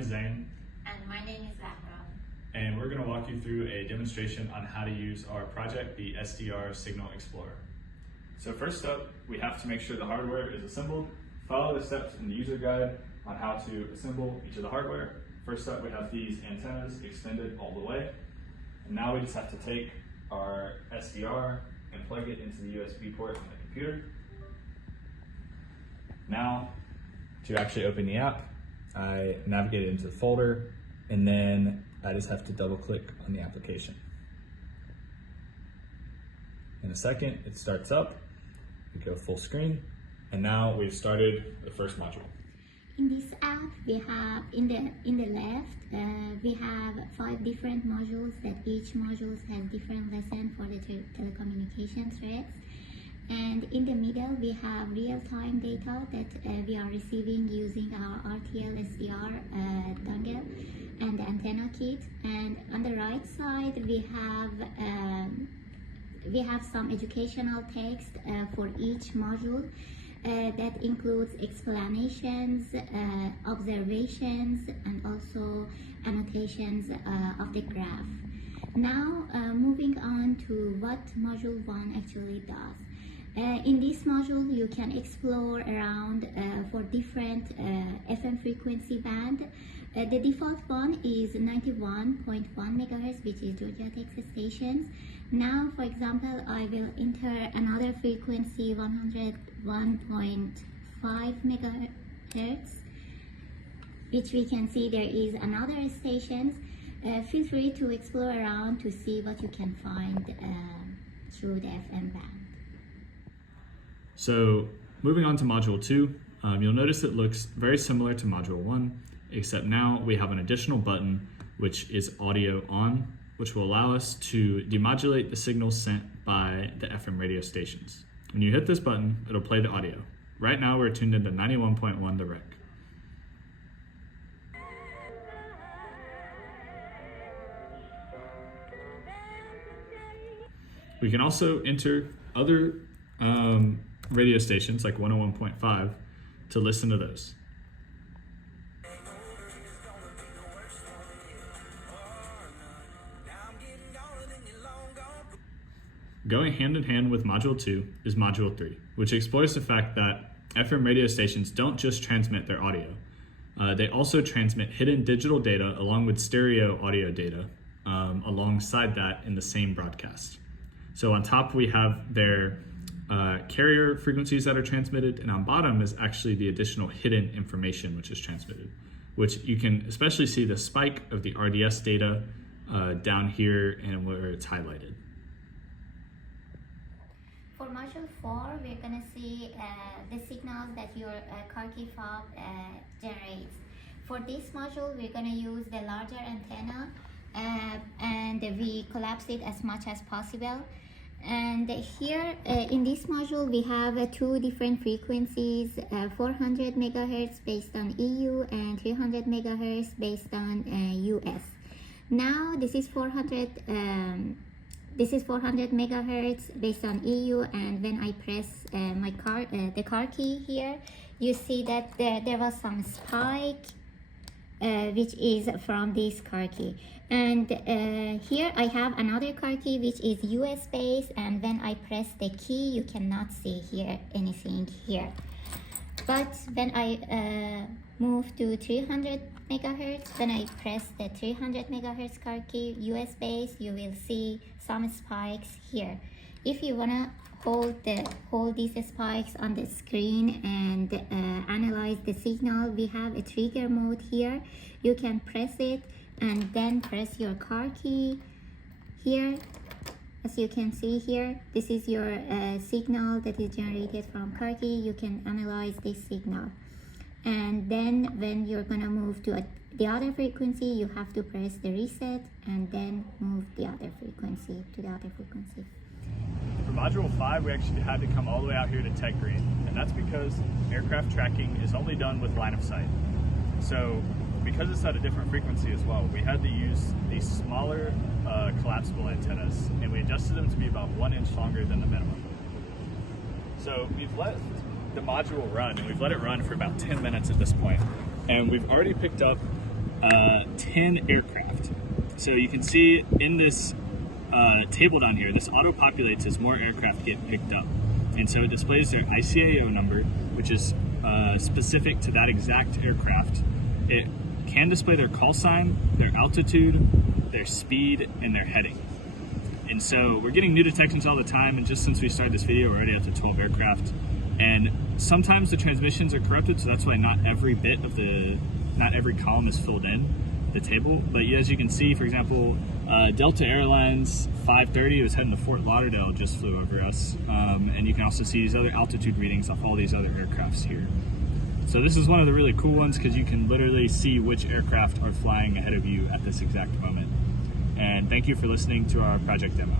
is Zane. And my name is Zahra. And we're going to walk you through a demonstration on how to use our project, the SDR Signal Explorer. So first up, we have to make sure the hardware is assembled. Follow the steps in the user guide on how to assemble each of the hardware. First up, we have these antennas extended all the way. And now we just have to take our SDR and plug it into the USB port on the computer. Now, to actually open the app, I navigate it into the folder, and then I just have to double click on the application. In a second, it starts up, we go full screen, and now we've started the first module. In this app, we have in the left, we have 5 different modules that each module has different lesson for the telecommunication threads. And in the middle, we have real-time data that we are receiving using our RTL SDR dongle and the antenna kit. And on the right side, we have some educational text for each module. That includes explanations, observations, and also annotations of the graph. Now, moving on to what Module 1 actually does. In this module, you can explore around for different FM frequency band. The default one is 91.1 MHz, which is Georgia Texas stations. Now, for example, I will enter another frequency, 101.5 MHz, which we can see there is another stations. Feel free to explore around to see what you can find through the FM band. So moving on to Module 2, you'll notice it looks very similar to Module 1, except now we have an additional button, which is audio on, which will allow us to demodulate the signals sent by the FM radio stations. When you hit this button, it'll play the audio. Right now we're tuned into 91.1 the rec. We can also enter other radio stations like 101.5 to listen to those. Going hand in hand with Module 2 is Module 3, which explores the fact that FM radio stations don't just transmit their audio. They also transmit hidden digital data along with stereo audio data alongside that in the same broadcast. So on top we have their carrier frequencies that are transmitted, and on bottom is actually the additional hidden information which is transmitted, which you can especially see the spike of the RDS data down here and where it's highlighted. For Module 4, we're going to see the signals that your car key fob generates. For this module, we're going to use the larger antenna and we collapse it as much as possible. And here in this module, we have 2 different frequencies, 400 MHz based on EU and 300 MHz based on US. Now this is 400 MHz based on EU, and when I press the car key here, you see that there was some spike which is from this car key. And here I have another car key which is US based, and when I press the key, you cannot see here anything here. But when I move to 300 MHz, when I press the 300 MHz car key, US base, you will see some spikes here. If you wanna hold these spikes on the screen and analyze the signal, we have a trigger mode here. You can press it and then press your car key here. As you can see here, this is your signal that is generated from car key. You can analyze this signal. And then when you're gonna move to the other frequency, you have to press the reset and then move the other frequency to the other frequency. For Module 5, we actually had to come all the way out here to Tech Green, and that's because aircraft tracking is only done with line of sight. So because it's at a different frequency as well, we had to use these smaller collapsible antennas, and we adjusted them to be about 1 inch longer than the minimum. So we've let the module run, and we've let it run for about 10 minutes at this point. And we've already picked up 10 aircraft. So you can see in this table down here, this auto-populates as more aircraft get picked up. And so it displays their ICAO number, which is specific to that exact aircraft. It can display their call sign, their altitude, their speed, and their heading. And so we're getting new detections all the time, and just since we started this video, we're already up to 12 aircraft. And sometimes the transmissions are corrupted, so that's why not every column is filled in the table. But as you can see, for example, Delta Airlines 530 was heading to Fort Lauderdale, just flew over us. And you can also see these other altitude readings off all these other aircrafts here. So this is one of the really cool ones because you can literally see which aircraft are flying ahead of you at this exact moment. And thank you for listening to our project demo.